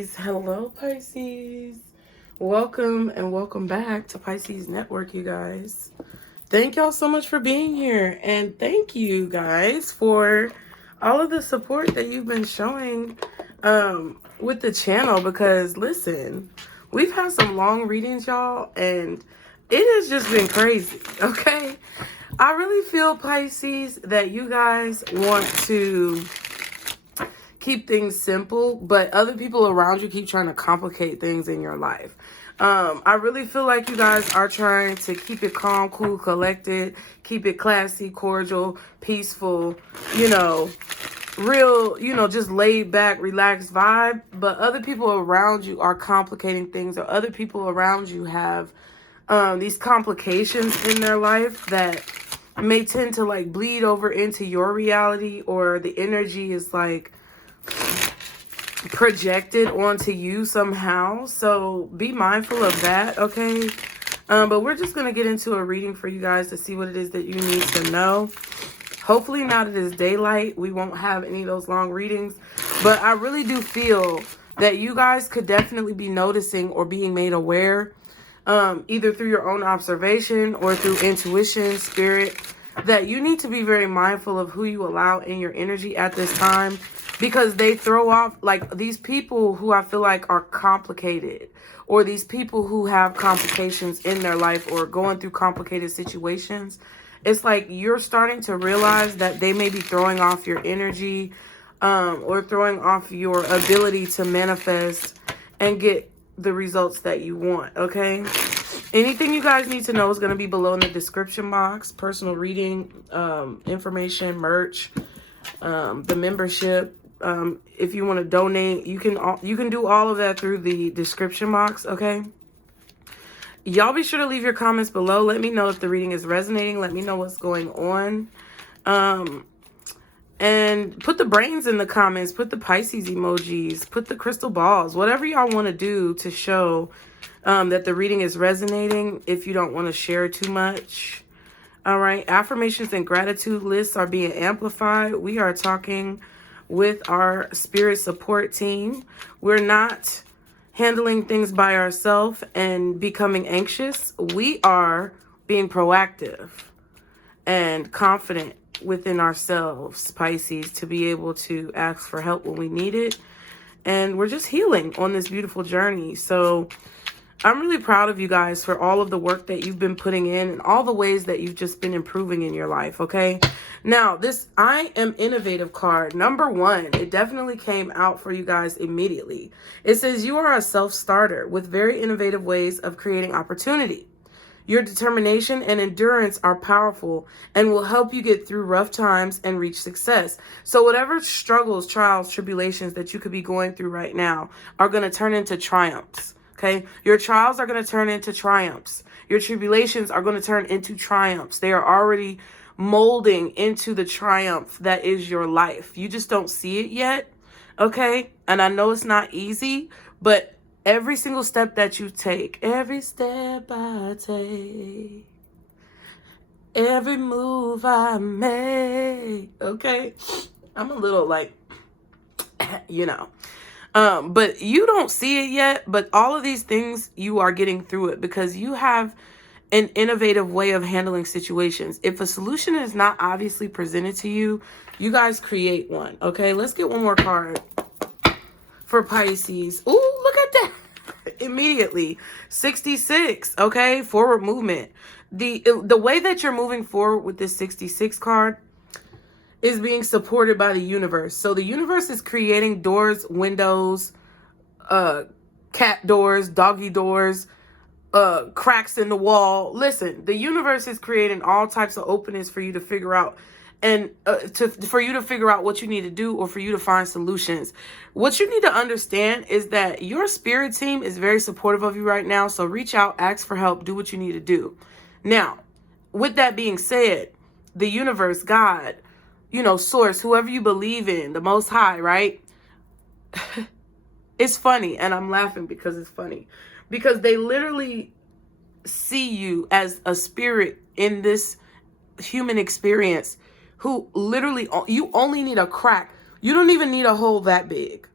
Hello, Pisces. Welcome and welcome back to Pisces Network, you guys. Thank y'all so much for being here. And thank you guys for all of the support that you've been showing with the channel. Because listen, we've had some long readings, y'all, and it has just been crazy, okay? I really feel, Pisces, that you guys want to keep things simple, but other people around you keep trying to complicate things in your life. I really feel like you guys are trying to keep it calm, cool, collected, keep it classy, cordial, peaceful, real, just laid back, relaxed vibe. But other people around you are complicating things, or other people around you have these complications in their life that may tend to like bleed over into your reality, or the energy is like projected onto you somehow. So be mindful of that, okay? But we're just going to get into a reading for you guys to see what it is that you need to know. Hopefully now that it's daylight, we won't have any of those long readings. But I really do feel that you guys could definitely be noticing or being made aware, either through your own observation or through intuition, spirit, that you need to be very mindful of who you allow in your energy at this time. Because they throw off, like, these people who I feel like are complicated, or these people who have complications in their life or going through complicated situations. It's like you're starting to realize that they may be throwing off your energy, or throwing off your ability to manifest and get the results that you want, okay? Anything you guys need to know is going to be below in the description box. Personal reading, information, merch, the membership. If you want to donate, you can do all of that through the description box, okay? Y'all be sure to leave your comments below. Let me know if the reading is resonating. Let me know what's going on. And put the brains in the comments. Put the Pisces emojis. Put the crystal balls. Whatever y'all want to do to show that the reading is resonating, if you don't want to share too much. All right. Affirmations and gratitude lists are being amplified. We are talking with our spirit support team. We're not handling things by ourselves and becoming anxious. We are being proactive and confident within ourselves, Pisces, to be able to ask for help when we need it. And we're just healing on this beautiful journey. So I'm really proud of you guys for all of the work that you've been putting in and all the ways that you've just been improving in your life, okay? Now, this I Am Innovative card, number 1, it definitely came out for you guys immediately. It says you are a self-starter with very innovative ways of creating opportunity. Your determination and endurance are powerful and will help you get through rough times and reach success. So whatever struggles, trials, tribulations that you could be going through right now are going to turn into triumphs. Okay, your trials are going to turn into triumphs. Your tribulations are going to turn into triumphs. They are already molding into the triumph that is your life. You just don't see it yet. Okay, and I know it's not easy, but every single step that you take, every step I take, every move I make, okay? I'm a little like, but you don't see it yet, but all of these things, you are getting through it because you have an innovative way of handling situations. If a solution is not obviously presented to you, you guys create one, okay? Let's get one more card for Pisces. Ooh, look at that. Immediately. 66, okay? Forward movement. The way that you're moving forward with this 66 card is being supported by the universe. So the universe is creating doors, windows, cat doors, doggy doors, cracks in the wall. Listen, the universe is creating all types of openings for you to figure out, and for you to figure out what you need to do, or for you to find solutions. What you need to understand is that your spirit team is very supportive of you right now. So reach out, ask for help, do what you need to do. Now, with that being said, the universe, God, source, whoever you believe in, the Most High, right? It's funny, and I'm laughing because it's funny. Because they literally see you as a spirit in this human experience who literally, you only need a crack. You don't even need a hole that big.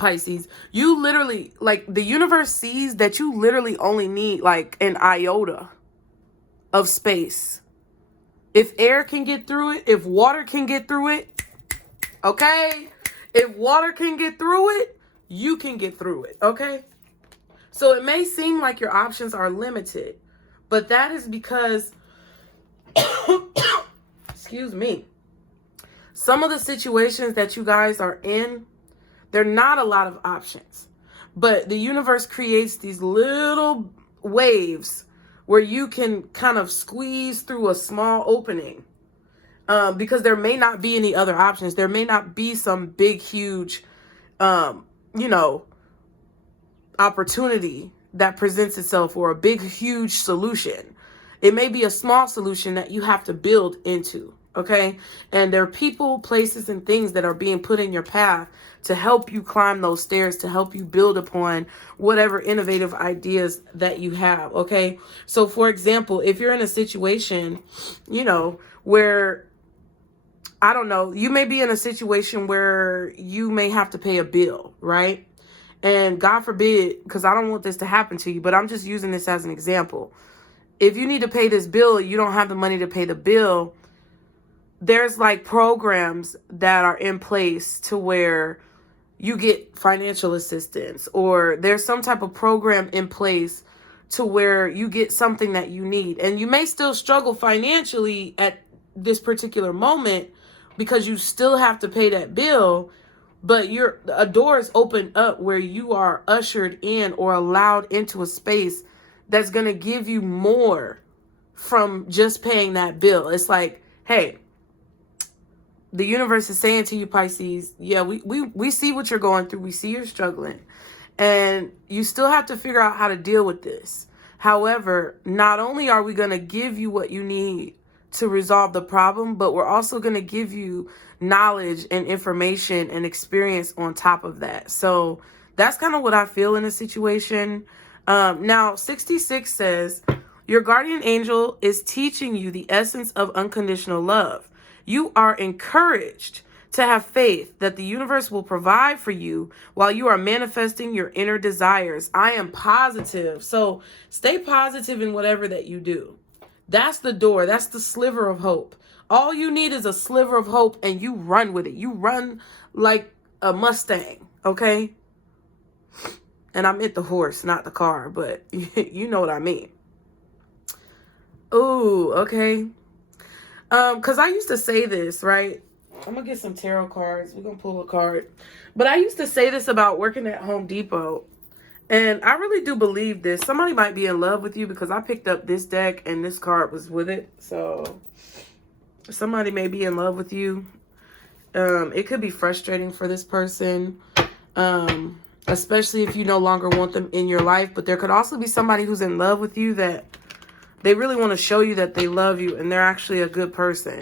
Pisces, you literally, like, the universe sees that you literally only need like an iota of space. If air can get through it, if water can get through it, okay? If water can get through it, you can get through it, okay? So it may seem like your options are limited, but that is because, excuse me, some of the situations that you guys are in, there are not a lot of options. But the universe creates these little waves where you can kind of squeeze through a small opening. Because there may not be any other options. There may not be some big, huge, opportunity that presents itself, or a big, huge solution. It may be a small solution that you have to build into, okay? And there are people, places, and things that are being put in your path to help you climb those stairs, to help you build upon whatever innovative ideas that you have, okay? So, for example, if you're in a situation, where, I don't know, you may be in a situation where you may have to pay a bill, right? And God forbid, because I don't want this to happen to you, but I'm just using this as an example. If you need to pay this bill, you don't have the money to pay the bill, there's like programs that are in place to where you get financial assistance, or there's some type of program in place to where you get something that you need. And you may still struggle financially at this particular moment because you still have to pay that bill, but a door is opened up where you are ushered in or allowed into a space that's going to give you more from just paying that bill. It's like, hey, the universe is saying to you, Pisces, yeah, we see what you're going through. We see you're struggling. And you still have to figure out how to deal with this. However, not only are we going to give you what you need to resolve the problem, but we're also going to give you knowledge and information and experience on top of that. So that's kind of what I feel in a situation. Now, 66 says, your guardian angel is teaching you the essence of unconditional love. You are encouraged to have faith that the universe will provide for you while you are manifesting your inner desires. I am positive. So stay positive in whatever that you do. That's the door. That's the sliver of hope. All you need is a sliver of hope, and you run with it. You run like a Mustang, okay? And I meant the horse, not the car, but you know what I mean. Ooh, okay. Because I used to say this, right? I'm going to get some tarot cards. We're going to pull a card. But I used to say this about working at Home Depot. And I really do believe this. Somebody might be in love with you because I picked up this deck and this card was with it. So somebody may be in love with you. It could be frustrating for this person, especially if you no longer want them in your life. But there could also be somebody who's in love with you that they really want to show you that they love you and they're actually a good person.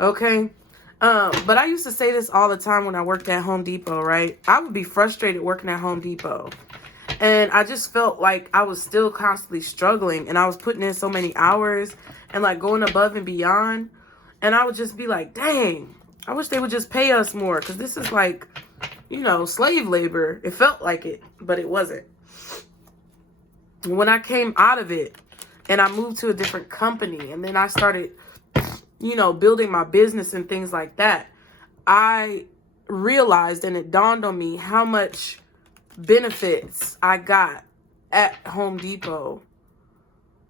Okay? But I used to say this all the time when I worked at Home Depot, right? I would be frustrated working at Home Depot. And I just felt like I was still constantly struggling, and I was putting in so many hours and like going above and beyond. And I would just be like, dang, I wish they would just pay us more, because this is like, slave labor. It felt like it, but it wasn't. When I came out of it and I moved to a different company, and then I started, building my business and things like that, I realized, and it dawned on me how much benefits I got at Home Depot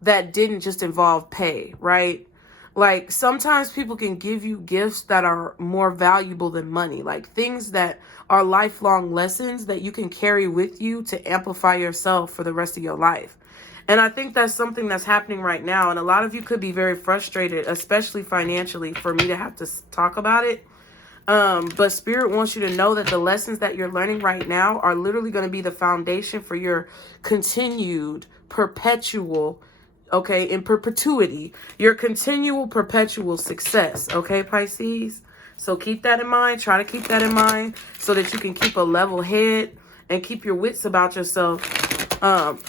that didn't just involve pay, right? Like, sometimes people can give you gifts that are more valuable than money, like things that are lifelong lessons that you can carry with you to amplify yourself for the rest of your life. And I think that's something that's happening right now. And a lot of you could be very frustrated, especially financially, for me to have to talk about it. But Spirit wants you to know that the lessons that you're learning right now are literally going to be the foundation for your continued perpetual, in perpetuity, your continual perpetual success. Okay, Pisces? So keep that in mind. Try to keep that in mind so that you can keep a level head and keep your wits about yourself,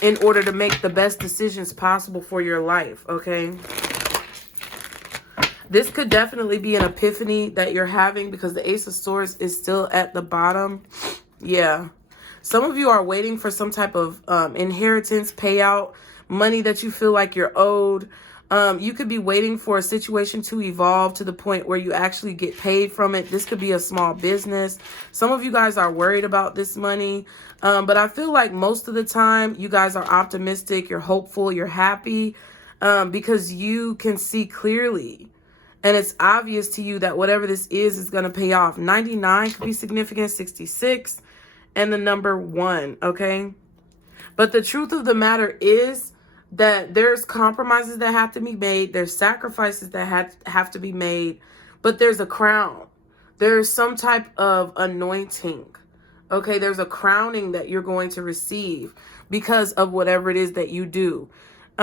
in order to make the best decisions possible for your life. Okay. This could definitely be an epiphany that you're having, because the Ace of Swords is still at the bottom. Yeah. Some of you are waiting for some type of inheritance, payout, money that you feel like you're owed. You could be waiting for a situation to evolve to the point where you actually get paid from it. This could be a small business. Some of you guys are worried about this money. But I feel like most of the time you guys are optimistic, you're hopeful, you're happy, because you can see clearly. And it's obvious to you that whatever this is going to pay off. 99 could be significant, 66, and the number 1, okay? But the truth of the matter is that there's compromises that have to be made. There's sacrifices that have to be made. But there's a crown. There's some type of anointing, okay? There's a crowning that you're going to receive because of whatever it is that you do.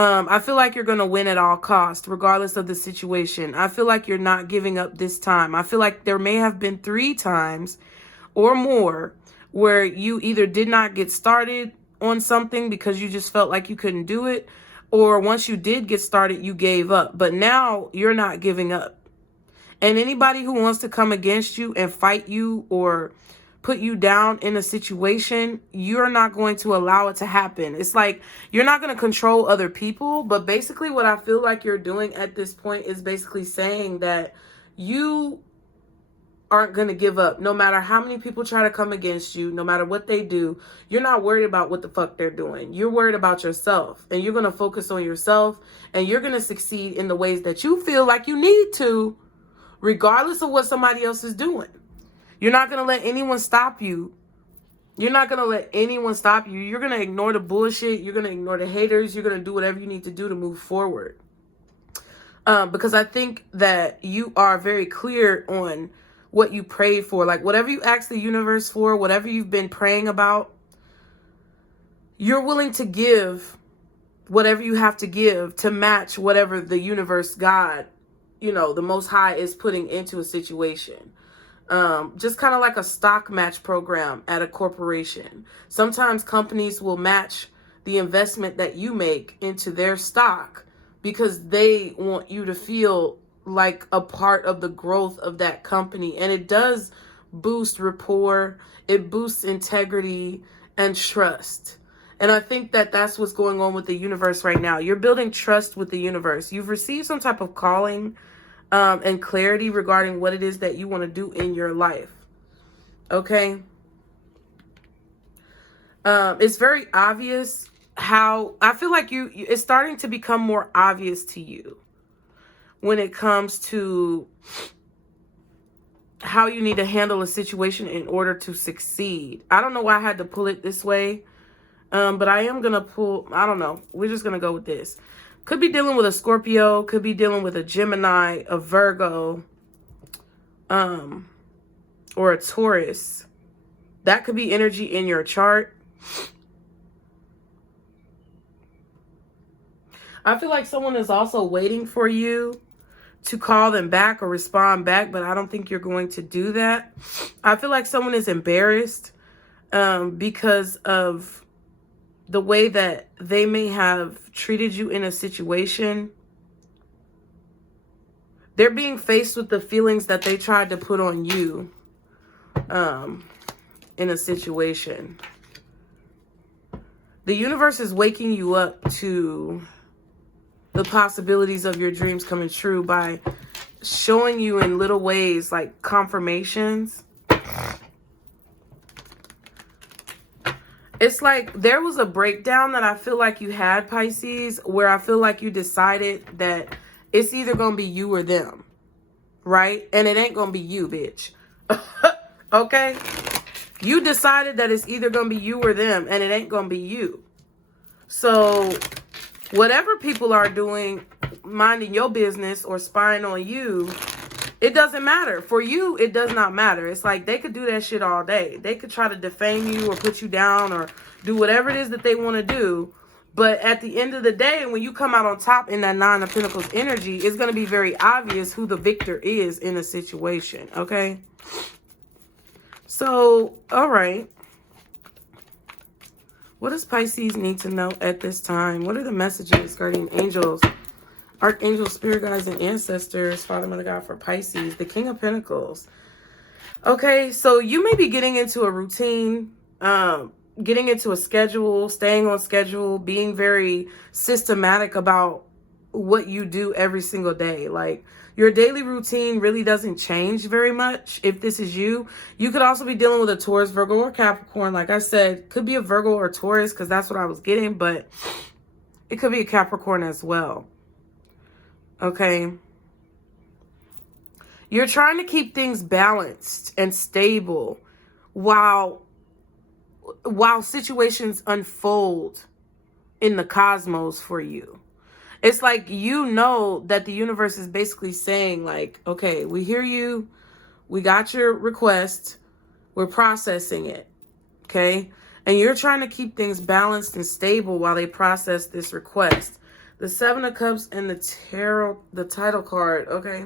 I feel like you're going to win at all costs, regardless of the situation. I feel like you're not giving up this time. I feel like there may have been 3 times or more where you either did not get started on something because you just felt like you couldn't do it, or once you did get started, you gave up. But now you're not giving up. And anybody who wants to come against you and fight you or put you down in a situation, you're not going to allow it to happen. It's like you're not going to control other people, but basically what I feel like you're doing at this point is basically saying that you aren't going to give up. No matter how many people try to come against you, no matter what they do, you're not worried about what the fuck they're doing. You're worried about yourself, and you're going to focus on yourself, and you're going to succeed in the ways that you feel like you need to, regardless of what somebody else is doing. You're not going to let anyone stop you. You're not going to let anyone stop you. You're going to ignore the bullshit. You're going to ignore the haters. You're going to do whatever you need to do to move forward. Because I think that you are very clear on what you prayed for. Like whatever you ask the universe for, whatever you've been praying about, you're willing to give whatever you have to give to match whatever the universe, God, you know, the Most High is putting into a situation. Just kind of like a stock match program at a corporation. Sometimes companies will match the investment that you make into their stock because they want you to feel like a part of the growth of that company. And it does boost rapport. It boosts integrity and trust. And I think that that's what's going on with the universe right now. You're building trust with the universe. You've received some type of calling and clarity regarding what it is that you want to do in your life. Okay. It's very obvious how I feel like it's starting to become more obvious to you when it comes to how you need to handle a situation in order to succeed. I don't know why I had to pull it this way. But I am going to pull, I don't know. We're just going to go with this. Could be dealing with a Scorpio, could be dealing with a Gemini, a Virgo, or a Taurus. That could be energy in your chart. I feel like someone is also waiting for you to call them back or respond back, but I don't think you're going to do that. I feel like someone is embarrassed because of the way that they may have treated you in a situation. They're being faced with the feelings that they tried to put on you in a situation. The universe is waking you up to the possibilities of your dreams coming true by showing you in little ways, like confirmations. It's like there was a breakdown that I feel like you had, Pisces, where I feel like you decided that it's either going to be you or them, right? And it ain't going to be you, bitch. Okay? You decided that it's either going to be you or them, and it ain't going to be you. So whatever people are doing, minding your business or spying on you, it doesn't matter. For you, it does not matter. It's like they could do that shit all day. They could try to defame you or put you down or do whatever it is that they want to do. But at the end of the day, when you come out on top in that Nine of Pentacles energy, it's going to be very obvious who the victor is in a situation. Okay? So, all right. What does Pisces need to know at this time? What are the messages, guardian angels, archangels, spirit guides, and ancestors, Father, Mother, God, for Pisces, the King of Pentacles? Okay, so you may be getting into a routine getting into a schedule, staying on schedule, being very systematic about what you do every single day. Like, your daily routine really doesn't change very much if this is you. You could also be dealing with a Taurus, Virgo, or Capricorn. Like I said, could be a Virgo or Taurus because that's what I was getting, but it could be a Capricorn as well. Okay. You're trying to keep things balanced and stable while situations unfold in the cosmos for you. It's like, you know that the universe is basically saying, like, okay, we hear you. We got your request. We're processing it. Okay. And you're trying to keep things balanced and stable while they process this request. The Seven of Cups and the Tarot, the title card. Okay.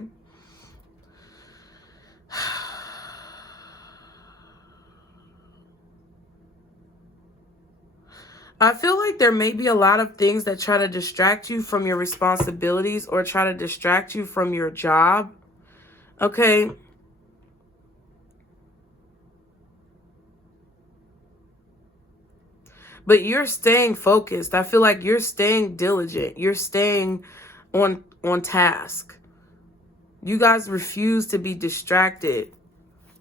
I feel like there may be a lot of things that try to distract you from your responsibilities or try to distract you from your job. Okay. But you're staying focused. I feel like you're staying diligent. You're staying on task. You guys refuse to be distracted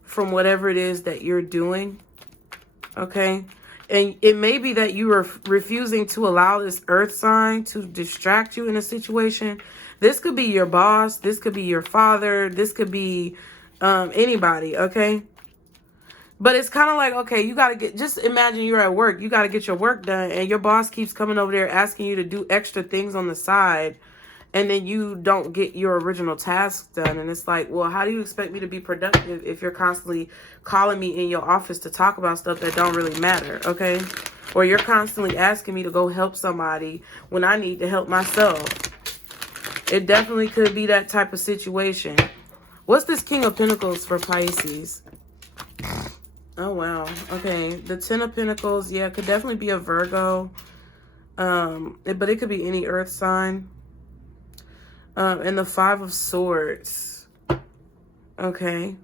from whatever it is that you're doing. Okay. And it may be that you are refusing to allow this earth sign to distract you in a situation. This could be your boss. This could be your father. This could be anybody. Okay. But it's kind of like, okay, you got to just imagine you're at work. You got to get your work done. And your boss keeps coming over there asking you to do extra things on the side. And then you don't get your original task done. And it's like, well, how do you expect me to be productive if you're constantly calling me in your office to talk about stuff that don't really matter, okay? Or you're constantly asking me to go help somebody when I need to help myself. It definitely could be that type of situation. What's this King of Pentacles for Pisces? Oh, wow. Okay. The Ten of Pentacles, yeah, could definitely be a Virgo. But it could be any earth sign. And the Five of Swords. Okay.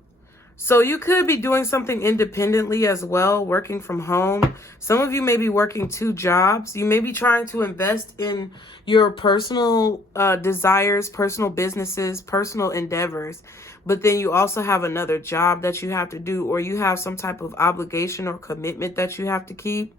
So you could be doing something independently as well, working from home. Some of you may be working 2 jobs. You may be trying to invest in your personal desires, personal businesses, personal endeavors. But then you also have another job that you have to do, or you have some type of obligation or commitment that you have to keep.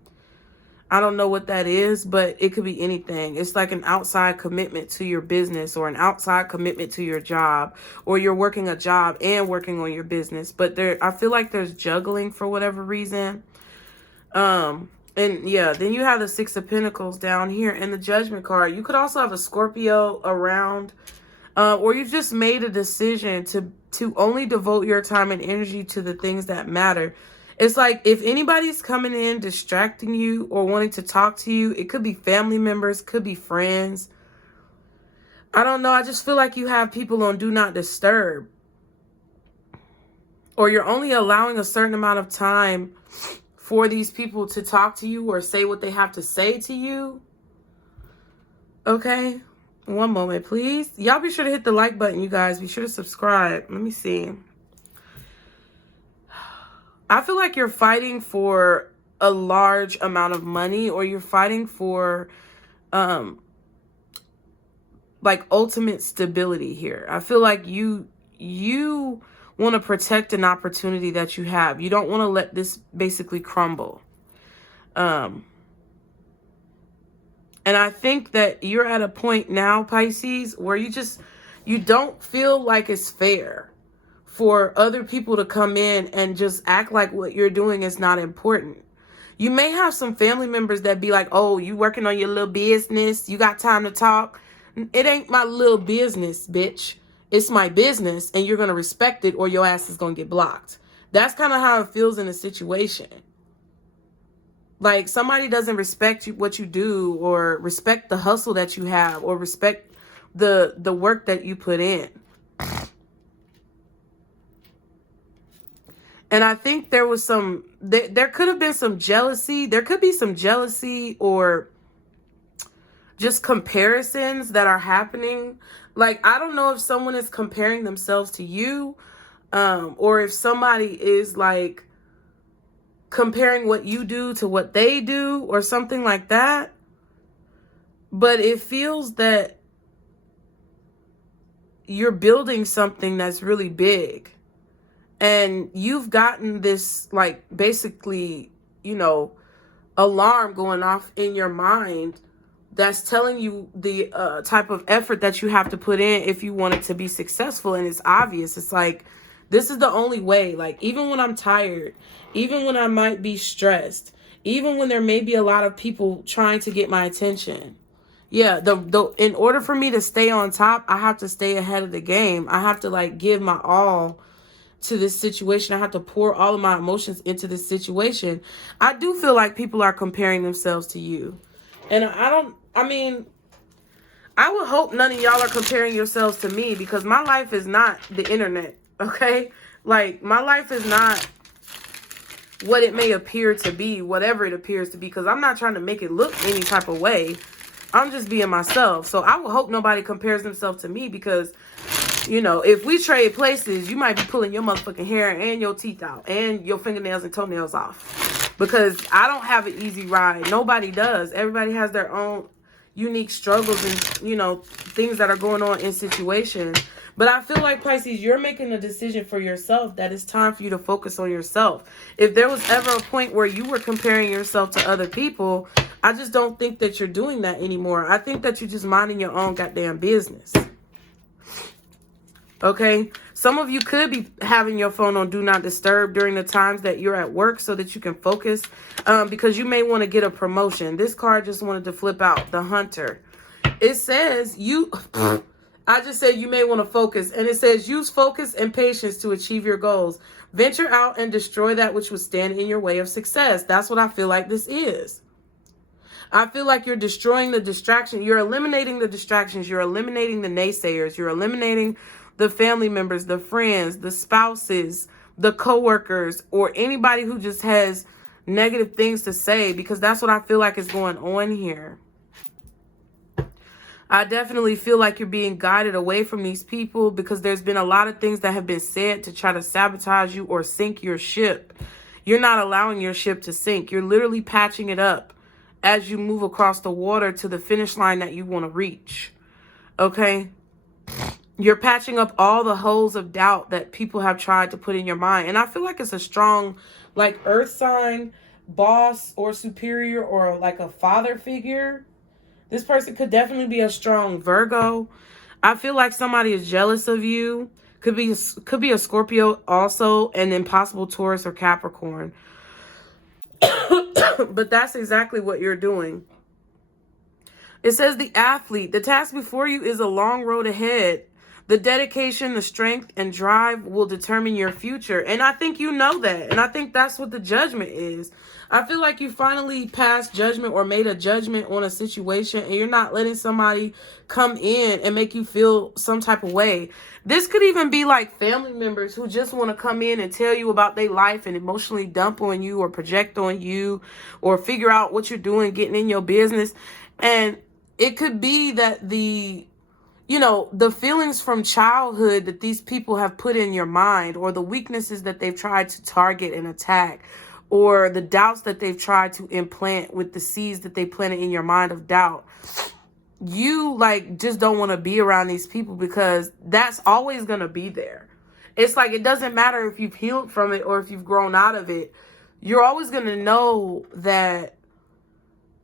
I don't know what that is, but it could be anything. It's like an outside commitment to your business or an outside commitment to your job, or you're working a job and working on your business. But I feel like there's juggling for whatever reason. And yeah, then you have the Six of Pentacles down here and the Judgment card. You could also have a Scorpio around, or you just made a decision to only devote your time and energy to the things that matter. It's like, if anybody's coming in, distracting you or wanting to talk to you, it could be family members, could be friends. I don't know. I just feel like you have people on Do Not Disturb. Or you're only allowing a certain amount of time for these people to talk to you or say what they have to say to you. Okay. One moment, please. Y'all be sure to hit the like button, you guys. Be sure to subscribe. Let me see. I feel like you're fighting for a large amount of money, or you're fighting for like ultimate stability here. I feel like you want to protect an opportunity that you have. You don't want to let this basically crumble. And I think that you're at a point now, Pisces, where you don't feel like it's fair for other people to come in and just act like what you're doing is not important. You may have some family members that be like, oh, you working on your little business? You got time to talk? It ain't my little business, bitch. It's my business, and you're going to respect it or your ass is going to get blocked. That's kind of how it feels in a situation. Like, somebody doesn't respect what you do, or respect the hustle that you have, or respect the work that you put in. And I think there was there could have been some jealousy. There could be some jealousy or just comparisons that are happening. Like, I don't know if someone is comparing themselves to you, or if somebody is like comparing what you do to what they do or something like that. But it feels that you're building something that's really big. And you've gotten this, like, basically, you know, alarm going off in your mind that's telling you the type of effort that you have to put in if you want it to be successful. And it's obvious. It's like, this is the only way. Like, even when I'm tired, even when I might be stressed, even when there may be a lot of people trying to get my attention. Yeah, in order for me to stay on top, I have to stay ahead of the game. I have to, like, give my all to this situation. I have to pour all of my emotions into this situation. I do feel like people are comparing themselves to you. And I mean, I would hope none of y'all are comparing yourselves to me, because my life is not the internet, okay? Like, my life is not what it may appear to be, whatever it appears to be, because I'm not trying to make it look any type of way. I'm just being myself. So I would hope nobody compares themselves to me, because, you know, if we trade places, you might be pulling your motherfucking hair and your teeth out and your fingernails and toenails off, because I don't have an easy ride. Nobody does. Everybody has their own unique struggles and, you know, things that are going on in situations. But I feel like, Pisces, you're making a decision for yourself that it's time for you to focus on yourself. If there was ever a point where you were comparing yourself to other people, I just don't think that you're doing that anymore. I think that you're just minding your own goddamn business. Okay? Some of you could be having your phone on Do Not Disturb during the times that you're at work so that you can focus, because you may want to get a promotion. This card just wanted to flip out, the Hunter. It says I just said you may want to focus. And it says, use focus and patience to achieve your goals. Venture out and destroy that which would stand in your way of success. That's what I feel like this is. I feel like you're destroying the distraction. You're eliminating the distractions. You're eliminating the naysayers. You're eliminating the family members, the friends, the spouses, the coworkers, or anybody who just has negative things to say, because that's what I feel like is going on here. I definitely feel like you're being guided away from these people, because there's been a lot of things that have been said to try to sabotage you or sink your ship. You're not allowing your ship to sink. You're literally patching it up as you move across the water to the finish line that you want to reach. Okay? You're patching up all the holes of doubt that people have tried to put in your mind. And I feel like it's a strong, like, earth sign, boss or superior, or like a father figure. This person could definitely be a strong Virgo. I feel like somebody is jealous of you. Could be a Scorpio also, an impossible Taurus or Capricorn. But that's exactly what you're doing. It says the athlete. The task before you is a long road ahead. The dedication, the strength, and drive will determine your future. And I think you know that. And I think that's what the judgment is. I feel like you finally passed judgment or made a judgment on a situation, and you're not letting somebody come in and make you feel some type of way. This could even be like family members who just want to come in and tell you about their life and emotionally dump on you or project on you or figure out what you're doing, getting in your business. And it could be that the feelings from childhood that these people have put in your mind, or the weaknesses that they've tried to target and attack, or the doubts that they've tried to implant with the seeds that they planted in your mind of doubt. You, like, just don't want to be around these people, because that's always going to be there. It's like, it doesn't matter if you've healed from it or if you've grown out of it. You're always going to know that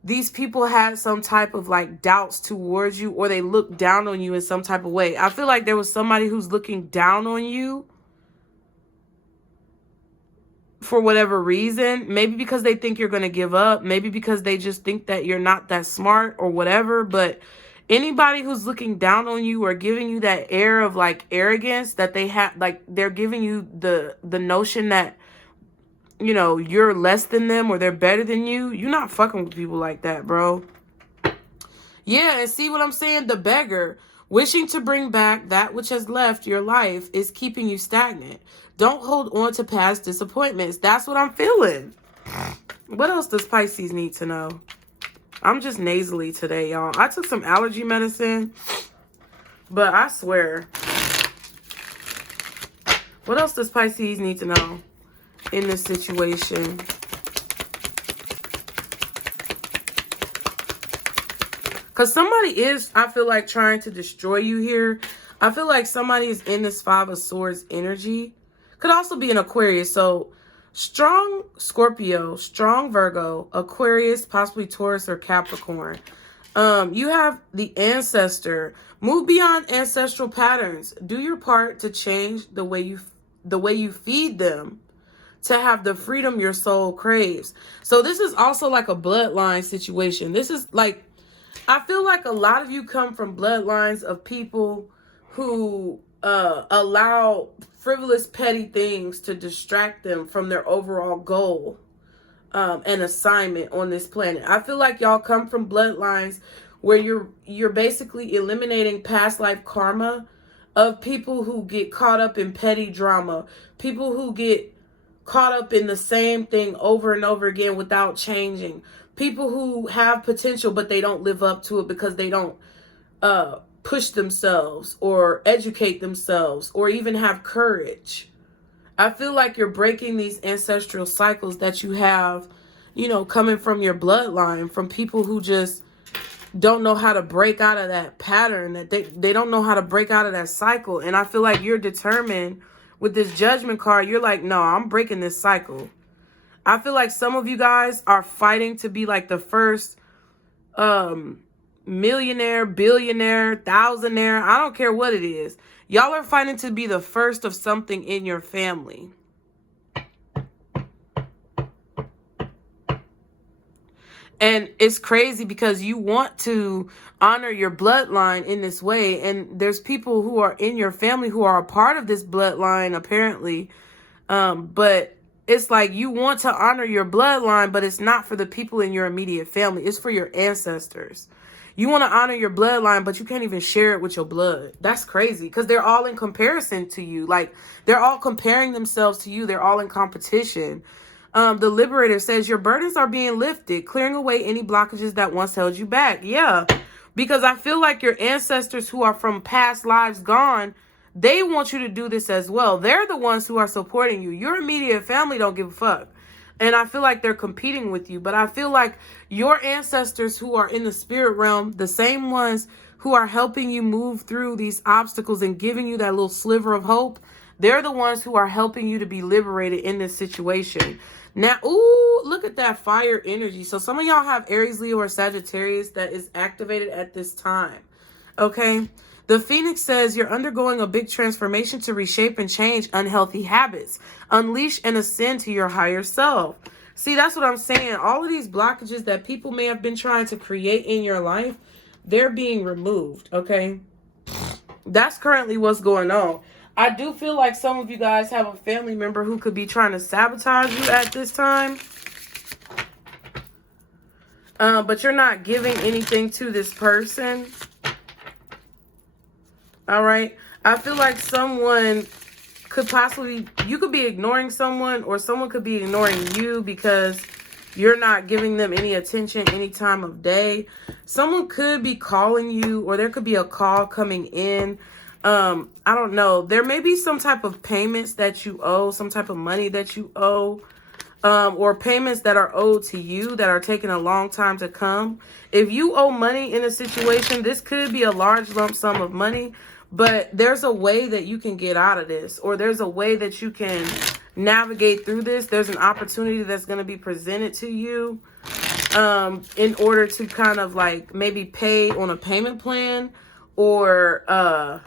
these people had some type of, like, doubts towards you, or they look down on you in some type of way. I feel like there was somebody who's looking down on you for whatever reason. Maybe because they think you're going to give up. Maybe because they just think that you're not that smart or whatever. But anybody who's looking down on you or giving you that air of, like, arrogance that they have, like, they're giving you the notion that, you know, you're less than them or they're better than you. You're not fucking with people like that, bro. Yeah, and see what I'm saying? The beggar. Wishing to bring back that which has left your life is keeping you stagnant. Don't hold on to past disappointments. That's what I'm feeling. What else does Pisces need to know? I'm just nasally today, y'all. I took some allergy medicine, but I swear. What else does Pisces need to know in this situation? Because somebody is, I feel like, trying to destroy you here. I feel like somebody is in this Five of Swords energy. Could also be an Aquarius. So strong Scorpio, strong Virgo, Aquarius, possibly Taurus or Capricorn. You have the ancestor. Move beyond ancestral patterns. Do your part to change the way you feed them, to have the freedom your soul craves. So this is also like a bloodline situation. This is like, I feel like a lot of you come from bloodlines of people who allow frivolous, petty things to distract them from their overall goal and assignment on this planet. I feel like y'all come from bloodlines where you're basically eliminating past life karma of people who get caught up in petty drama, people who get caught up in the same thing over and over again without changing, people who have potential but they don't live up to it because they don't push themselves or educate themselves or even have courage. I feel like you're breaking these ancestral cycles that you have, you know, coming from your bloodline, from people who just don't know how to break out of that pattern, that they don't know how to break out of that cycle. And I feel like you're determined with this Judgment card. You're like, no, I'm breaking this cycle. I feel like some of you guys are fighting to be like the first millionaire, billionaire, thousandaire. I don't care what it is. Y'all are fighting to be the first of something in your family. And it's crazy because you want to honor your bloodline in this way. And there's people who are in your family who are a part of this bloodline, apparently. But it's like you want to honor your bloodline, but it's not for the people in your immediate family. It's for your ancestors. You want to honor your bloodline, but you can't even share it with your blood. That's crazy because they're all in comparison to you. Like, they're all comparing themselves to you. They're all in competition. The Liberator says your burdens are being lifted, clearing away any blockages that once held you back. Yeah, because I feel like your ancestors who are from past lives gone, they want you to do this as well. They're the ones who are supporting you. Your immediate family don't give a fuck. And I feel like they're competing with you. But I feel like your ancestors who are in the spirit realm, the same ones who are helping you move through these obstacles and giving you that little sliver of hope, they're the ones who are helping you to be liberated in this situation. Now, ooh, look at that fire energy. So some of y'all have Aries, Leo, or Sagittarius that is activated at this time. Okay. The Phoenix says you're undergoing a big transformation to reshape and change unhealthy habits. Unleash and ascend to your higher self. See, that's what I'm saying. All of these blockages that people may have been trying to create in your life, they're being removed. Okay. That's currently what's going on. I do feel like some of you guys have a family member who could be trying to sabotage you at this time. But you're not giving anything to this person. All right. I feel like someone could possibly, you could be ignoring someone or someone could be ignoring you because you're not giving them any attention any time of day. Someone could be calling you or there could be a call coming in. I don't know. There may be some type of payments that you owe, some type of money that you owe, or payments that are owed to you that are taking a long time to come. If you owe money in a situation, this could be a large lump sum of money, but there's a way that you can get out of this, or there's a way that you can navigate through this. There's an opportunity that's going to be presented to you, in order to kind of like maybe pay on a payment plan or,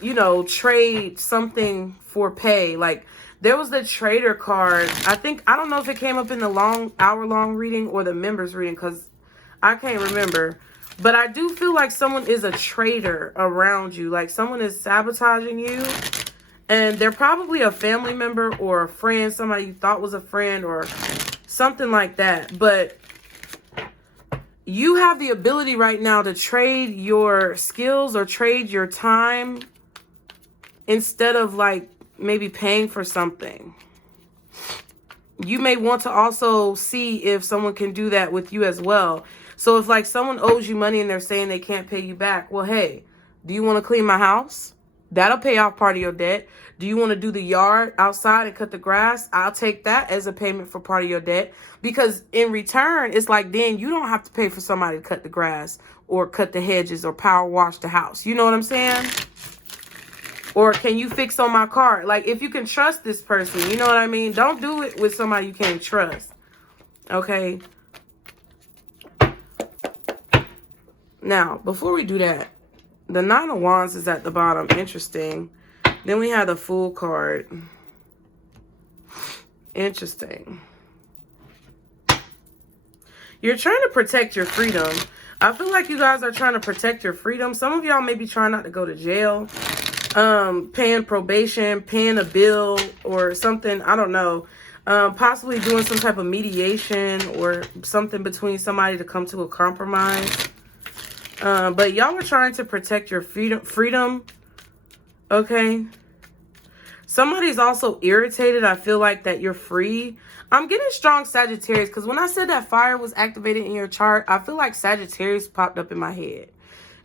you know, trade something for pay. Like there was the trader card. I don't know if it came up in the hour-long reading or the members reading because I can't remember. But I do feel like someone is a traitor around you. Like someone is sabotaging you. And they're probably a family member or a friend, somebody you thought was a friend or something like that. But you have the ability right now to trade your skills or trade your time instead of like maybe paying for something. You may want to also see if someone can do that with you as well. So if like someone owes you money and they're saying they can't pay you back, well, hey, do you want to clean my house? That'll pay off part of your debt. Do you want to do the yard outside and cut the grass? I'll take that as a payment for part of your debt, because in return, it's like then you don't have to pay for somebody to cut the grass or cut the hedges or power wash the house. You know what I'm saying? Or can you fix on my car? Like, if you can trust this person, you know what I mean? Don't do it with somebody you can't trust. Okay? Now, before we do that, the Nine of Wands is at the bottom. Interesting. Then we have the Fool card. Interesting. You're trying to protect your freedom. I feel like you guys are trying to protect your freedom. Some of y'all may be trying not to go to jail. Paying probation, paying a bill or something. I don't know. Possibly doing some type of mediation or something between somebody to come to a compromise. But y'all are trying to protect your freedom. Okay. Somebody's also irritated. I feel like that you're free. I'm getting strong Sagittarius, because when I said that fire was activated in your chart, I feel like Sagittarius popped up in my head.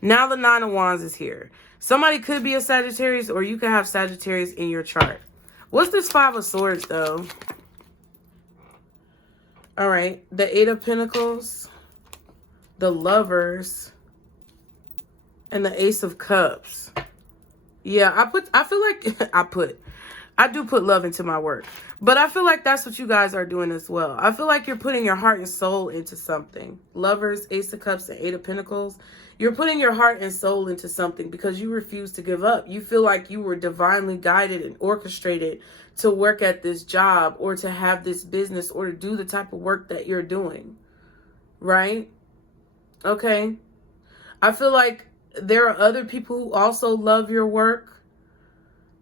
Now the Nine of Wands is here. Somebody could be a Sagittarius, or you could have Sagittarius in your chart. What's this Five of Swords, though? All right. The Eight of Pentacles, the Lovers, and the Ace of Cups. Yeah, I do put love into my work. But I feel like that's what you guys are doing as well. I feel like you're putting your heart and soul into something. Lovers, Ace of Cups, and Eight of Pentacles. You're putting your heart and soul into something because you refuse to give up. You feel like you were divinely guided and orchestrated to work at this job or to have this business or to do the type of work that you're doing. Right? Okay. I feel like there are other people who also love your work,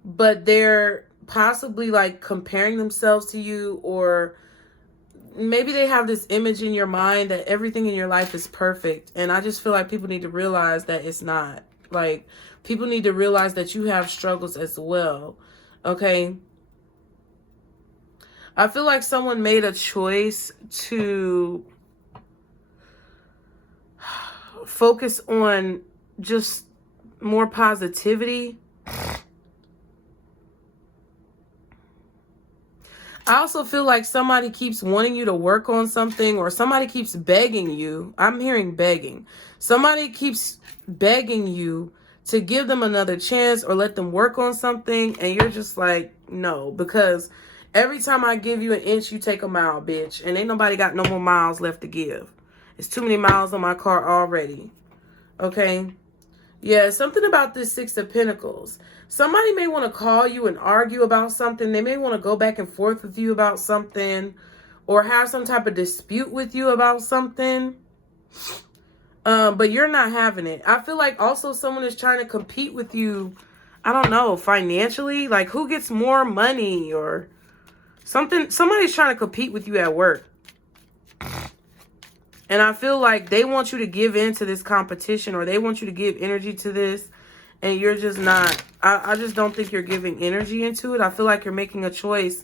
but they're possibly like comparing themselves to you, or maybe they have this image in your mind that everything in your life is perfect. And I just feel like people need to realize that it's not. Like, people need to realize that you have struggles as well. Okay. I feel like someone made a choice to focus on just more positivity. I also feel like somebody keeps wanting you to work on something, or somebody keeps begging you. I'm hearing begging. Somebody keeps begging you to give them another chance or let them work on something. And you're just like, no, because every time I give you an inch, you take a mile, bitch. And ain't nobody got no more miles left to give. It's too many miles on my car already. Okay. Yeah, something about this Six of Pentacles. Somebody may want to call you and argue about something. They may want to go back and forth with you about something, or have some type of dispute with you about something. But you're not having it. I feel like also someone is trying to compete with you. I don't know, financially, like who gets more money or something. Somebody's trying to compete with you at work. And I feel like they want you to give in to this competition, or they want you to give energy to this. And you're just not. I just don't think you're giving energy into it. I feel like you're making a choice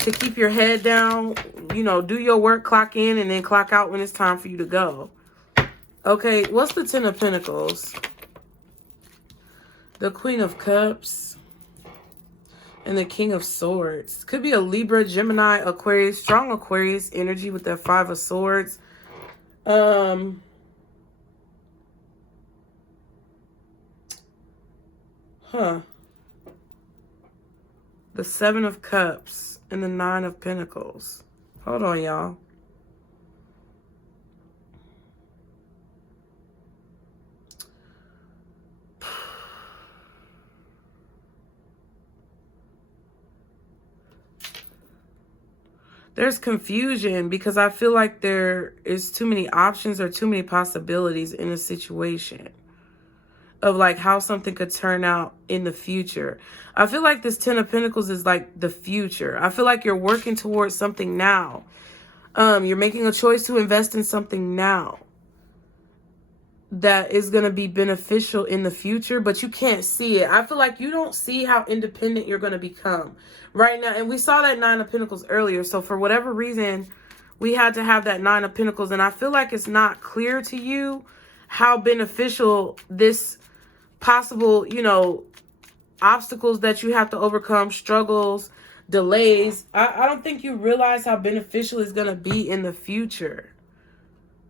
to keep your head down. You know, do your work, clock in, and then clock out when it's time for you to go. Okay, what's the Ten of Pentacles? The Queen of Cups. And the King of Swords. Could be a Libra, Gemini, Aquarius. Strong Aquarius energy with that Five of Swords. The Seven of Cups and the Nine of Pentacles. Hold on, y'all. There's confusion because I feel like there is too many options or too many possibilities in a situation of like how something could turn out in the future. I feel like this Ten of Pentacles is like the future. I feel like you're working towards something now. You're making a choice to invest in something now that is going to be beneficial in the future, but you can't see it. I feel like you don't see how independent you're going to become right now. And we saw that Nine of Pentacles earlier. So for whatever reason, we had to have that Nine of Pentacles. And I feel like it's not clear to you how beneficial this possible, you know, obstacles that you have to overcome, struggles, delays. I don't think you realize how beneficial it's going to be in the future.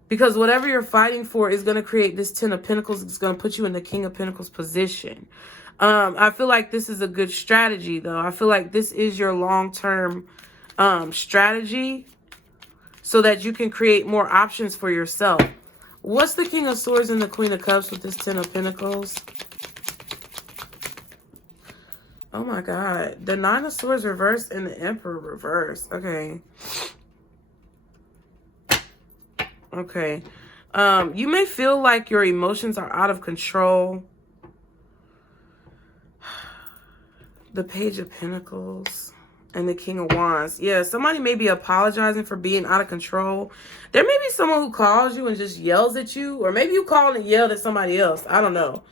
Because whatever you're fighting for is going to create this 10 of Pentacles. It's going to put you in the King of Pentacles position. I feel like this is a good strategy, though. I feel like this is your long-term strategy so that you can create more options for yourself. What's the King of Swords and the Queen of Cups with this 10 of Pentacles? Oh my God. The 9 of Swords reversed and the Emperor reversed. Okay. Okay. You may feel like your emotions are out of control. The Page of Pentacles and the King of Wands. Yeah, somebody may be apologizing for being out of control. There may be someone who calls you and just yells at you. Or maybe you called and yelled at somebody else. I don't know.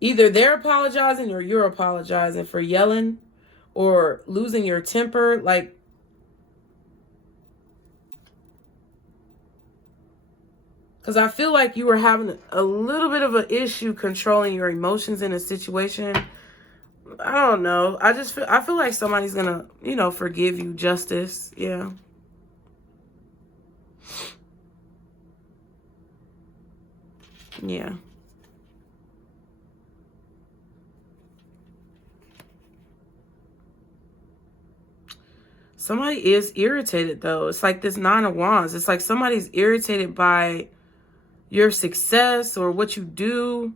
Either they're apologizing or you're apologizing for yelling or losing your temper. Like, because I feel like you were having a little bit of an issue controlling your emotions in a situation. I don't know. I feel like somebody's gonna, you know, forgive you. Justice. Yeah. Yeah. Somebody is irritated, though. It's like this 9 of Wands. It's like somebody's irritated by your success or what you do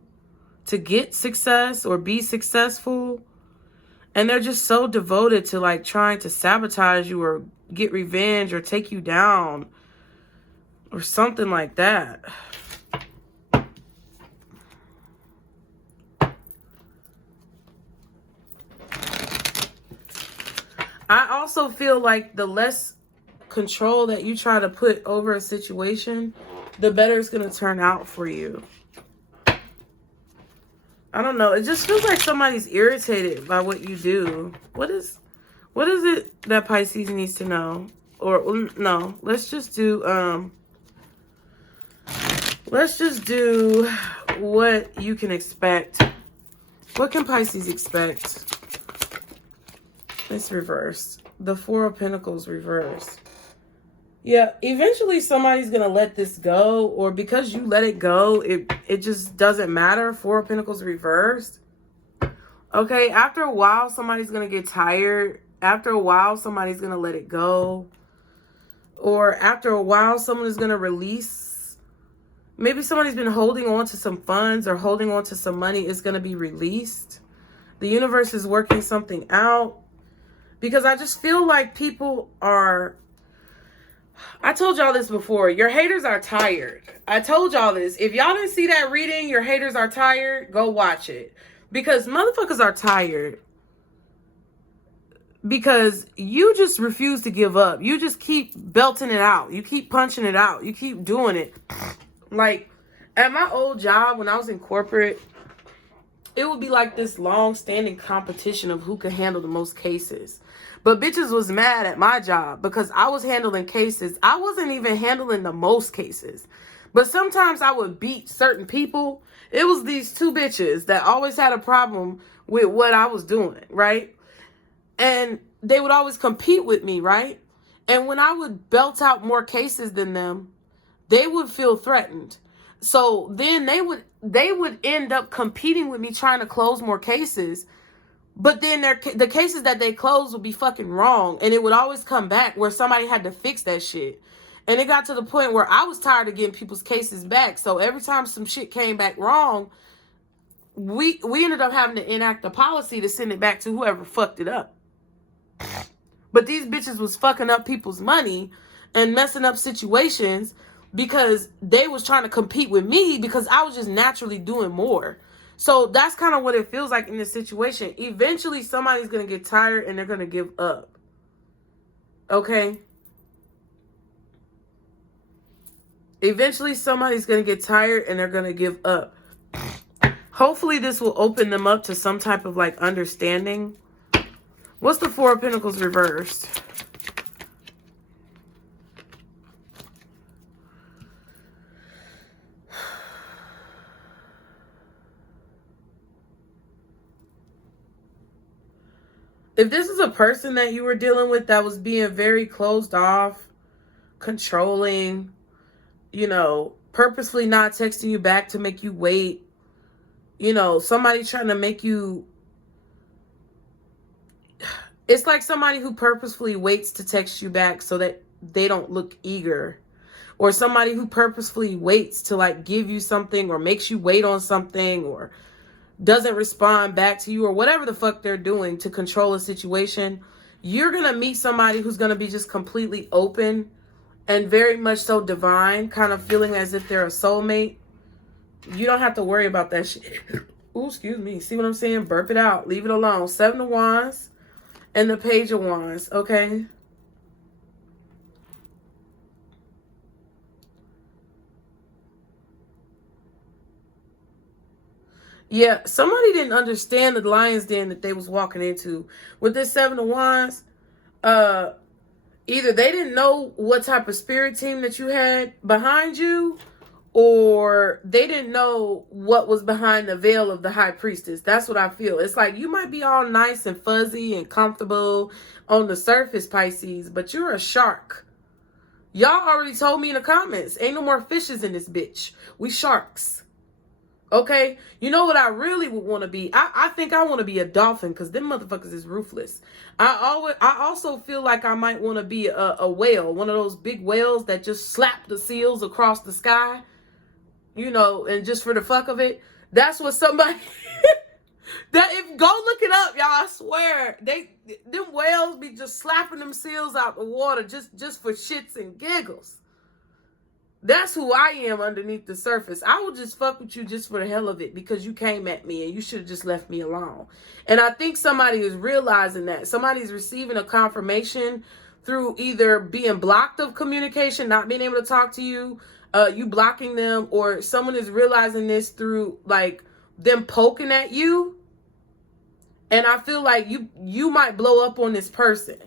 to get success or be successful. And they're just so devoted to like trying to sabotage you or get revenge or take you down or something like that. I also feel like the less control that you try to put over a situation, the better it's going to turn out for you. I don't know. It just feels like somebody's irritated by what you do. What is it that Pisces needs to know? Or no, let's just do what you can expect. What can Pisces expect? It's reversed. The 4 of Pentacles reversed. Yeah, eventually somebody's going to let this go, or because you let it go, it just doesn't matter. 4 of Pentacles reversed. Okay, after a while, somebody's going to get tired. After a while, somebody's going to let it go. Or after a while, someone is going to release. Maybe somebody's been holding on to some funds or holding on to some money. It's going to be released. The universe is working something out. Because I just feel like people are... I told y'all this before. Your haters are tired. I told y'all this. If y'all didn't see that reading, your haters are tired, go watch it. Because motherfuckers are tired. Because you just refuse to give up. You just keep belting it out. You keep punching it out. You keep doing it. Like, at my old job, when I was in corporate, it would be like this long-standing competition of who could handle the most cases. But bitches was mad at my job because I was handling cases. I wasn't even handling the most cases. But sometimes I would beat certain people. It was these 2 bitches that always had a problem with what I was doing, right? And they would always compete with me, right? And when I would belt out more cases than them, they would feel threatened. So then they would end up competing with me trying to close more cases. But then the cases that they closed would be fucking wrong. And it would always come back where somebody had to fix that shit. And it got to the point where I was tired of getting people's cases back. So every time some shit came back wrong, we ended up having to enact a policy to send it back to whoever fucked it up. But these bitches was fucking up people's money and messing up situations because they was trying to compete with me because I was just naturally doing more. So that's kind of what it feels like in this situation. Eventually, somebody's going to get tired and they're going to give up. Okay? Eventually, somebody's going to get tired and they're going to give up. Hopefully, this will open them up to some type of, like, understanding. What's the 4 of Pentacles reversed? If this is a person that you were dealing with that was being very closed off, controlling, you know, purposely not texting you back to make you wait, you know, somebody trying to make you, it's like somebody who purposefully waits to text you back so that they don't look eager, or somebody who purposefully waits to like give you something or makes you wait on something or doesn't respond back to you or whatever the fuck they're doing to control a situation. You're going to meet somebody who's going to be just completely open and very much so divine, kind of feeling as if they're a soulmate. You don't have to worry about that shit. Ooh, excuse me. See what I'm saying? Burp it out. Leave it alone. 7 of Wands and the Page of Wands, okay? Yeah, somebody didn't understand the lion's den that they was walking into. With this 7 of Wands, either they didn't know what type of spirit team that you had behind you, or they didn't know what was behind the veil of the high priestess. That's what I feel. It's like you might be all nice and fuzzy and comfortable on the surface, Pisces, but you're a shark. Y'all already told me in the comments, ain't no more fishes in this bitch. We sharks. Okay, you know what I really would want to be? I think I want to be a dolphin because them motherfuckers is ruthless. I also feel like I might want to be a whale, one of those big whales that just slap the seals across the sky, you know, and just for the fuck of it. That's what somebody that if go look it up, y'all. I swear them whales be just slapping them seals out the water just for shits and giggles. That's who I am underneath the surface. I will just fuck with you just for the hell of it because you came at me and you should have just left me alone. And I think somebody is realizing that. Somebody's receiving a confirmation through either being blocked of communication, not being able to talk to you, you blocking them, or someone is realizing this through like them poking at you. And I feel like you might blow up on this person.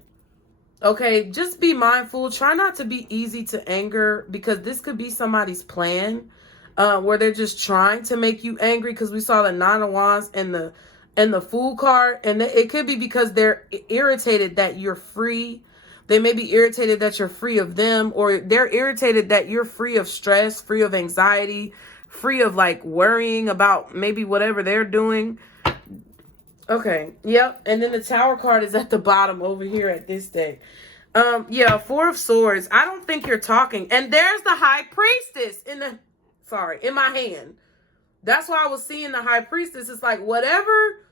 Okay, just be mindful. Try not to be easy to anger because this could be somebody's plan where they're just trying to make you angry because we saw the 9 of Wands and the Fool card. And it could be because they're irritated that you're free. They may be irritated that you're free of them, or they're irritated that you're free of stress, free of anxiety, free of like worrying about maybe whatever they're doing. Okay, yep. And then the Tower card is at the bottom over here at this deck. Yeah, 4 of Swords. I don't think you're talking. And there's the High Priestess in my hand. That's why I was seeing the High Priestess. It's like, whatever,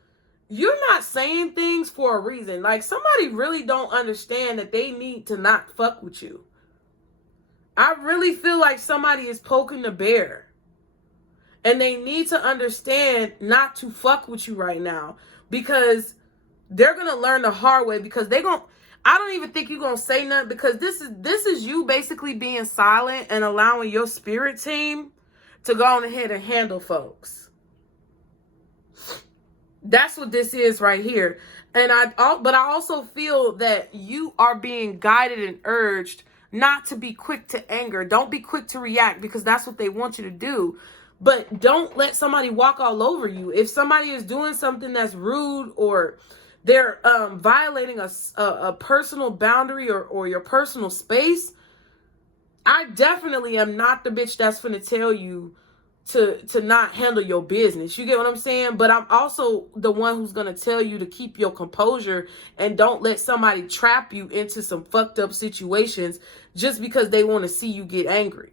you're not saying things for a reason. Like, somebody really don't understand that they need to not fuck with you. I really feel like somebody is poking the bear. And they need to understand not to fuck with you right now. Because they're going to learn the hard way. Because I don't even think you're going to say nothing. Because this is you basically being silent and allowing your spirit team to go on ahead and handle folks. That's what this is right here. But I also feel that you are being guided and urged not to be quick to anger. Don't be quick to react because that's what they want you to do. But don't let somebody walk all over you. If somebody is doing something that's rude or they're violating a personal boundary or your personal space, I definitely am not the bitch that's going to tell you to not handle your business. You get what I'm saying? But I'm also the one who's going to tell you to keep your composure and don't let somebody trap you into some fucked up situations just because they want to see you get angry.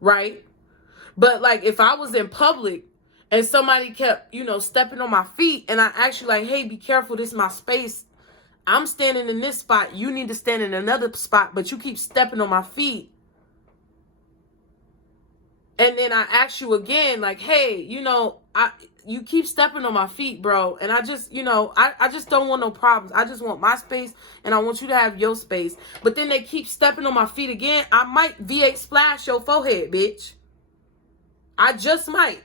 Right? But like if I was in public and somebody kept, stepping on my feet and I actually like, hey, be careful, this is my space. I'm standing in this spot. You need to stand in another spot, but you keep stepping on my feet. And then I ask you again, like, hey, you keep stepping on my feet, bro. And I just, I just don't want no problems. I just want my space and I want you to have your space. But then they keep stepping on my feet again. I might V8 splash your forehead, bitch. I just might.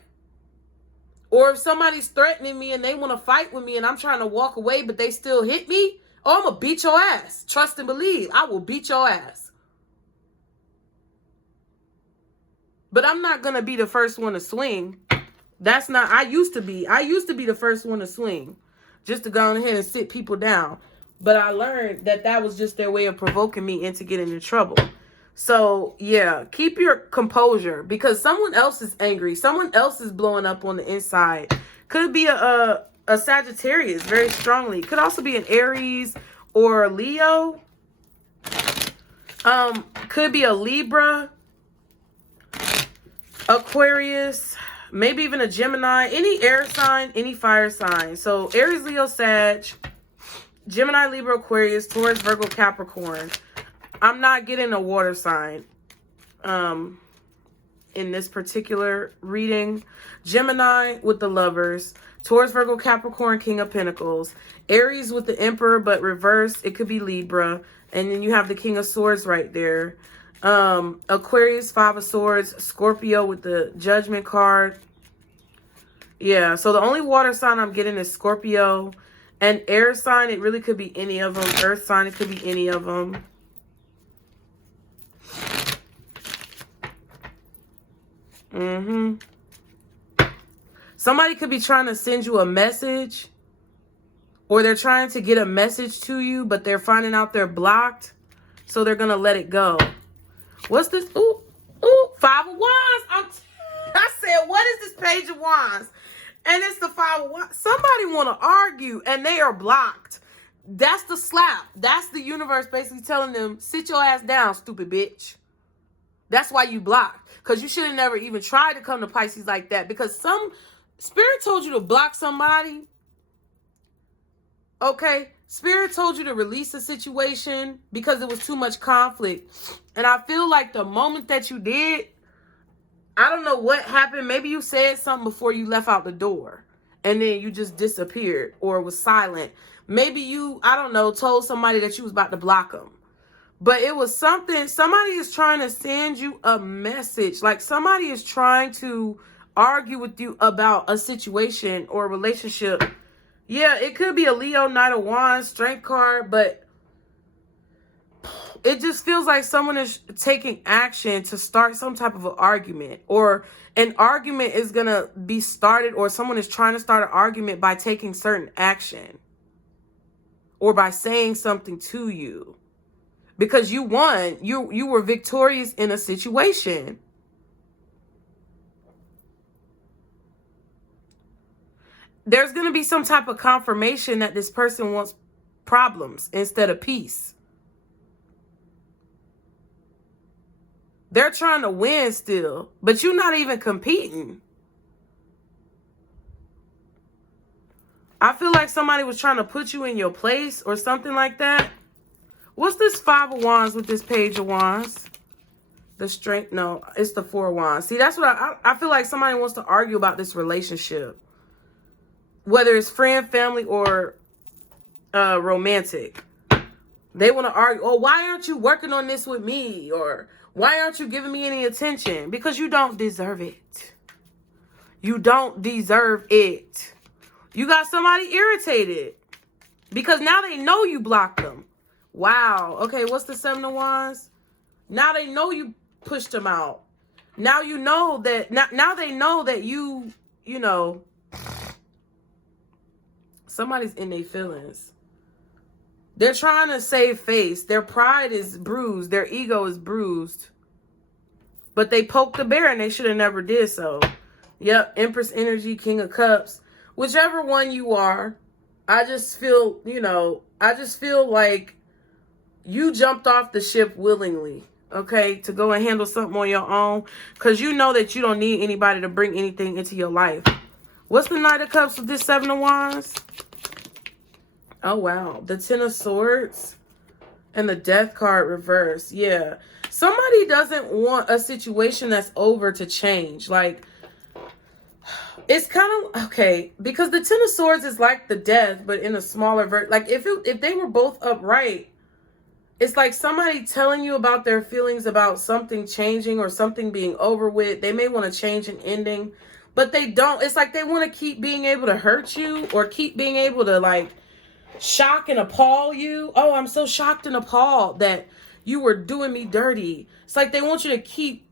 Or if somebody's threatening me and they want to fight with me and I'm trying to walk away, but they still hit me, I'm going to beat your ass. Trust and believe. I will beat your ass. But I'm not going to be the first one to swing. That's not, I used to be the first one to swing. just to go ahead and sit people down. But I learned that that was just their way of provoking me into getting in trouble. So, yeah, keep your composure because someone else is angry. Someone else is blowing up on the inside. Could be a Sagittarius very strongly. Could also be an Aries or a Leo. Could be a Libra, Aquarius, maybe even a Gemini, any air sign, any fire sign. So Aries, Leo, Sag, Gemini, Libra, Aquarius, Taurus, Virgo, Capricorn. I'm not getting a water sign in this particular reading. Gemini with the Lovers, Taurus, Virgo, Capricorn, King of Pentacles, Aries with the Emperor, but reverse. It could be Libra. And then you have the King of Swords right there. Aquarius, Five of Swords, Scorpio with the Judgment card. Yeah, so the only water sign I'm getting is Scorpio. And air sign, it really could be any of them. Earth sign, it could be any of them. Somebody could be trying to send you a message. Or they're trying to get a message to you, but they're finding out they're blocked. So they're going to let it go. What's this? Ooh, Five of Wands. I said, what is this Page of Wands? And it's the Five of Wands. Somebody want to argue and they are blocked. That's the slap. That's the universe basically telling them, sit your ass down, stupid bitch. That's why you blocked. Because you should have never even tried to come to Pisces like that. Because some spirit told you to block somebody. Okay, Spirit told you to release a situation because it was too much conflict. And I feel like the moment that you did, I don't know what happened. Maybe you said something before you left out the door. And then you just disappeared or was silent. Maybe you, I don't know, told somebody that you was about to block them. But it was something, somebody is trying to send you a message. Like somebody is trying to argue with you about a situation or a relationship. Yeah, it could be a Leo, Knight of Wands, Strength card, but it just feels like someone is taking action to start some type of an argument, or an argument is going to be started, or someone is trying to start an argument by taking certain action or by saying something to you because you won. You were victorious in a situation. There's going to be some type of confirmation that this person wants problems instead of peace. They're trying to win still, but you're not even competing. I feel like somebody was trying to put you in your place or something like that. What's this Five of Wands with this Page of Wands? The Strength, no, it's the Four of Wands. See, that's what I feel like somebody wants to argue about this relationship. Whether it's friend, family, or romantic. They want to argue, oh, why aren't you working on this with me? Or why aren't you giving me any attention? Because you don't deserve it. You don't deserve it. You got somebody irritated. Because now they know you blocked them. Wow. Okay, what's the Seven of Wands? Now they know you pushed them out. Now you know that, now they know that you know, somebody's in their feelings. They're trying to save face. Their pride is bruised. Their ego is bruised. But they poked the bear and they should have never did so. Yep, Empress energy, King of Cups. Whichever one you are, I just feel, I just feel like you jumped off the ship willingly, okay, to go and handle something on your own. Because you know that you don't need anybody to bring anything into your life. What's the Knight of Cups with this Seven of Wands? Oh, wow. The Ten of Swords and the Death card reverse. Yeah. Somebody doesn't want a situation that's over to change. Like, it's kind of, okay, because the Ten of Swords is like the Death, but in a smaller version. Like, if they were both upright, it's like somebody telling you about their feelings about something changing or something being over with. They may want to change an ending, but they don't. It's like they want to keep being able to hurt you or keep being able to, like, shock and appall you. Oh, I'm so shocked and appalled that you were doing me dirty. It's like they want you to keep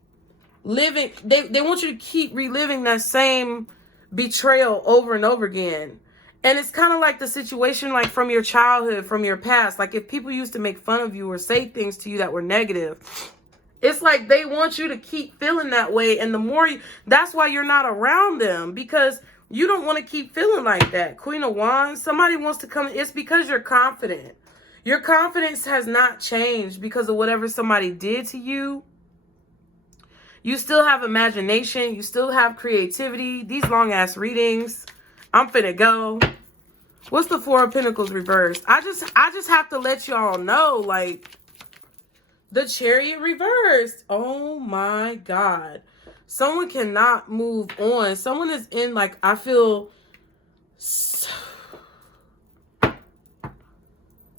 living. They want you to keep reliving that same betrayal over and over again. And it's kind of like the situation like from your childhood, from your past. Like if people used to make fun of you or say things to you that were negative, it's like they want you to keep feeling that way. And the more that's why you're not around them, because you don't want to keep feeling like that. Queen of Wands, somebody wants to come. It's because you're confident. Your confidence has not changed because of whatever somebody did to you. You still have imagination. You still have creativity. These long ass readings. I'm finna go. What's the Four of Pentacles reversed? I just have to let y'all know, like, the Chariot reversed. Oh my God. Someone cannot move on. Someone is in, like, I feel...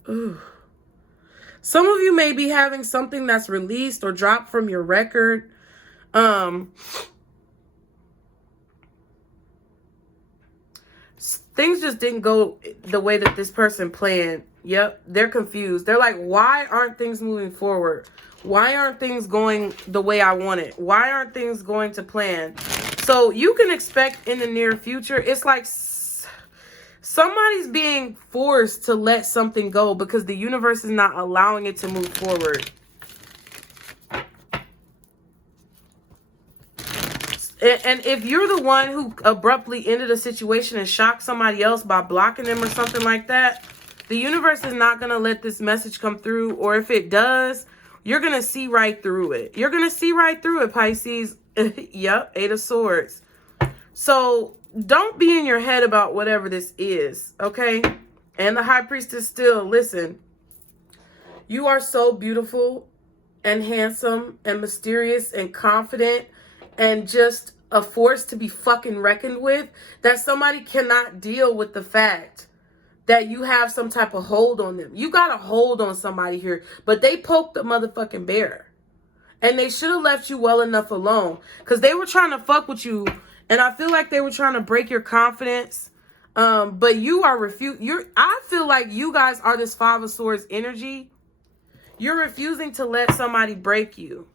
Ooh. Some of you may be having something that's released or dropped from your record. Things just didn't go the way that this person planned. Yep, they're confused. They're like, why aren't things moving forward? Why aren't things going the way I want it? Why aren't things going to plan? So you can expect in the near future, it's like somebody's being forced to let something go because the universe is not allowing it to move forward. And if you're the one who abruptly ended a situation and shocked somebody else by blocking them or something like that, the universe is not going to let this message come through. Or if it does, you're going to see right through it. You're going to see right through it, Pisces. Yep, Eight of Swords. So don't be in your head about whatever this is, okay? And the High Priestess still, listen, you are so beautiful and handsome and mysterious and confident and just a force to be fucking reckoned with, that somebody cannot deal with the fact that you have some type of hold on them. You got a hold on somebody here, but they poked the motherfucking bear. And they should have left you well enough alone, because they were trying to fuck with you, and I feel like they were trying to break your confidence. But you are I feel like you guys are this Five of Swords energy. You're refusing to let somebody break you.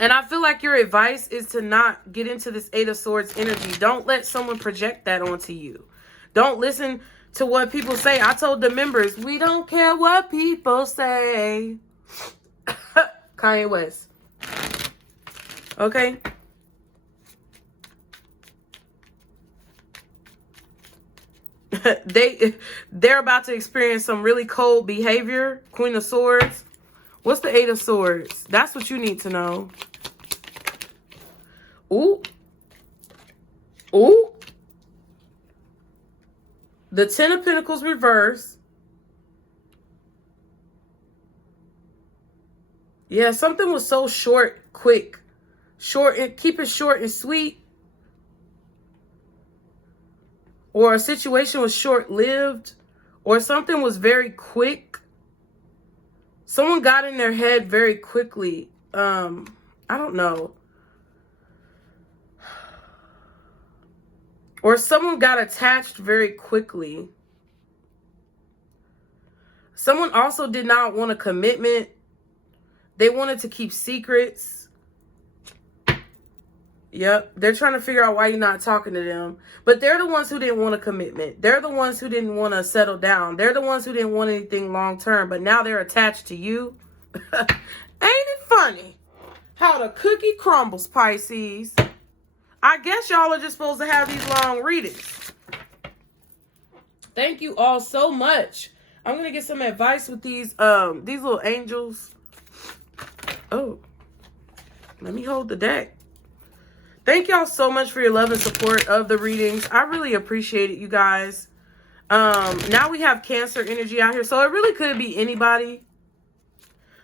And I feel like your advice is to not get into this Eight of Swords energy. Don't let someone project that onto you. Don't listen to what people say. I told the members, we don't care what people say. Kanye West. Okay? They're about to experience some really cold behavior. Queen of Swords. What's the Eight of Swords? That's what you need to know. Ooh. Ooh. The Ten of Pentacles reverse. Yeah, something was so short, quick. Keep it short and sweet. Or a situation was short-lived. Or something was very quick. Someone got in their head very quickly. I don't know. Or someone got attached very quickly. Someone also did not want a commitment. They wanted to keep secrets. Yep. They're trying to figure out why you're not talking to them. But they're the ones who didn't want a commitment. They're the ones who didn't want to settle down. They're the ones who didn't want anything long term. But now they're attached to you. Ain't it funny how the cookie crumbles, Pisces? I guess y'all are just supposed to have these long readings. Thank you all so much. I'm going to get some advice with these little angels. Oh, let me hold the deck. Thank y'all so much for your love and support of the readings. I really appreciate it, you guys. Now we have Cancer energy out here. So it really could be anybody,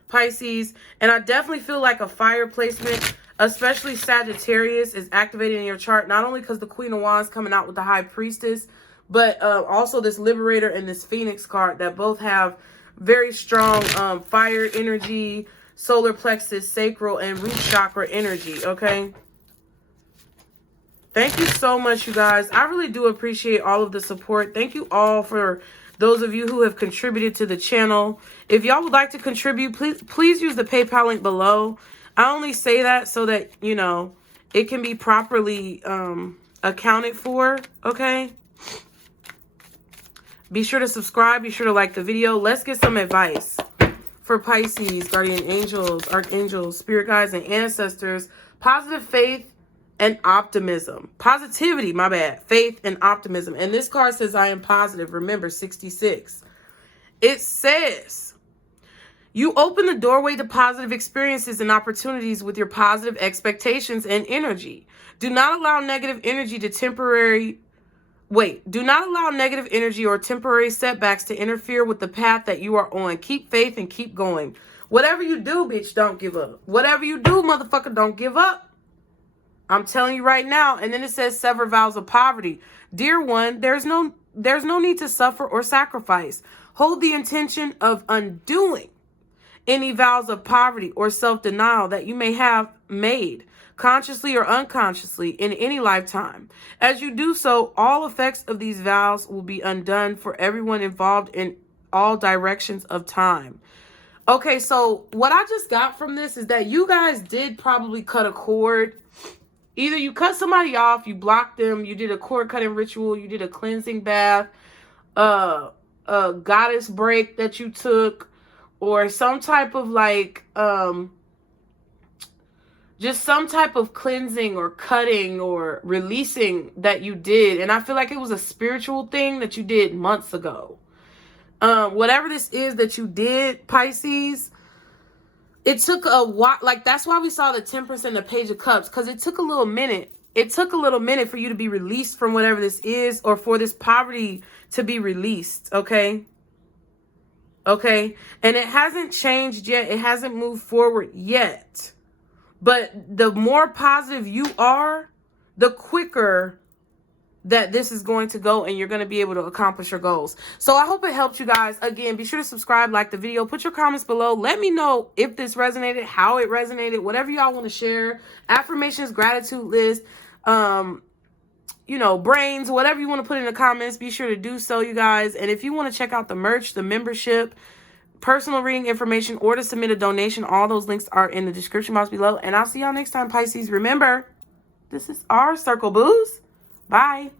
Pisces. And I definitely feel like a fire placement, especially Sagittarius, is activated in your chart. Not only because the Queen of Wands coming out with the High Priestess, but also this Liberator and this Phoenix card that both have very strong fire energy, solar plexus, sacral, and root chakra energy, okay? Thank you so much, you guys. I really do appreciate all of the support. Thank you all for those of you who have contributed to the channel. If y'all would like to contribute, please use the PayPal link below. I only say that so that, you know, it can be properly accounted for, okay? Be sure to subscribe. Be sure to like the video. Let's get some advice for Pisces, guardian angels, archangels, spirit guides, and ancestors. Positive faith and optimism. Positivity, my bad. Faith and optimism. And this card says, I am positive. Remember, 66. It says, you open the doorway to positive experiences and opportunities with your positive expectations and energy. Do not allow negative energy to do not allow negative energy or temporary setbacks to interfere with the path that you are on. Keep faith and keep going. Whatever you do, bitch, don't give up. Whatever you do, motherfucker, don't give up. I'm telling you right now. And then it says sever vows of poverty. Dear one, there's no need to suffer or sacrifice. Hold the intention of undoing any vows of poverty or self-denial that you may have made, consciously or unconsciously, in any lifetime. As you do so, all effects of these vows will be undone for everyone involved in all directions of time. Okay, so what I just got from this is that you guys did probably cut a cord. Either you cut somebody off, you blocked them, you did a cord cutting ritual, you did a cleansing bath, a goddess break that you took, or some type of like, just some type of cleansing or cutting or releasing that you did. And I feel like it was a spiritual thing that you did months ago. Whatever this is that you did, Pisces, it took a while. Like, that's why we saw the Temperance and the Page of Cups, because it took a little minute. It took a little minute for you to be released from whatever this is, or for this poverty to be released, okay? Okay? And it hasn't changed yet. It hasn't moved forward yet. But the more positive you are, the quicker that this is going to go, and you're going to be able to accomplish your goals. So I hope it helped you guys. Again, be sure to subscribe, like the video, put your comments below. Let me know if this resonated, how it resonated, whatever y'all want to share. Affirmations, gratitude list, you know, brains, whatever you want to put in the comments, be sure to do so, you guys. And if you want to check out the merch, the membership, personal reading information, or to submit a donation, all those links are in the description box below. And I'll see y'all next time, Pisces. Remember, this is our circle, booze. Bye.